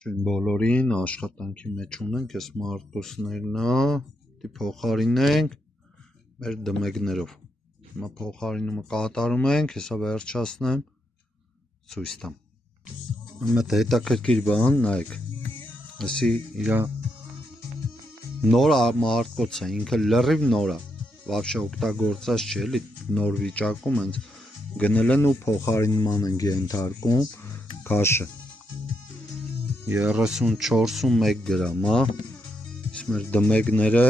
Բոլորին աշխատանքի մեջ ունենք, այս մարտկոսներն է, փոխարինենք մեր դմեգներով։ Հիմա փոխարինումը կատարում ենք, հեսա վերջացնեմ, ցույց տամ։ Մեկ հետաքրքիր բան, նայեք, այսի իր նոր մարտկոց է, ինքը լրիվ նոր է, вообще օգտագործած չէ, էլի նոր վիճակում հենց գնել են ու փոխարինման են ենթարկում քաշը 34.1 գրամ, իսկ մեր դմեգները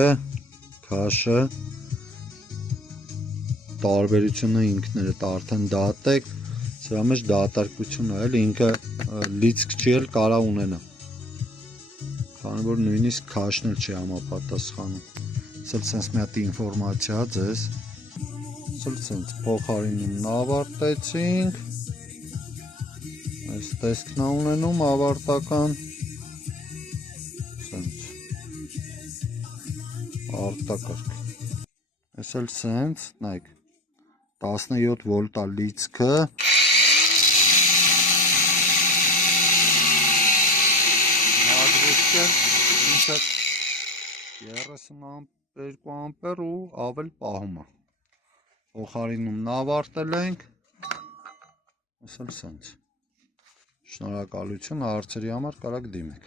քաշը տարբերությունը ինքներդ արդեն դատեք, սրա մեջ դատարկություն է, էլի ինքը լիցք չի էլ կարա ունենա, քանի որ նույնիսկ քաշն էլ չի համապատասխանում։ Սա սենց մի հատ ինֆորմացիա ձեզ, սա սենց փոխարինումն ավարտեցինք, այս տեսքն է ունենում ավարտական, սենց արտակարգ, այս էլ սենց, նայք, 17 վոլտ է լիցքը, հադրուստը ինքը 32 ամպեր ու ավել պահում է, փոխարինումն ավարտել ենք, այս էլ սենց, շնորհակալություն, հարցերի համար կարաք դիմեք։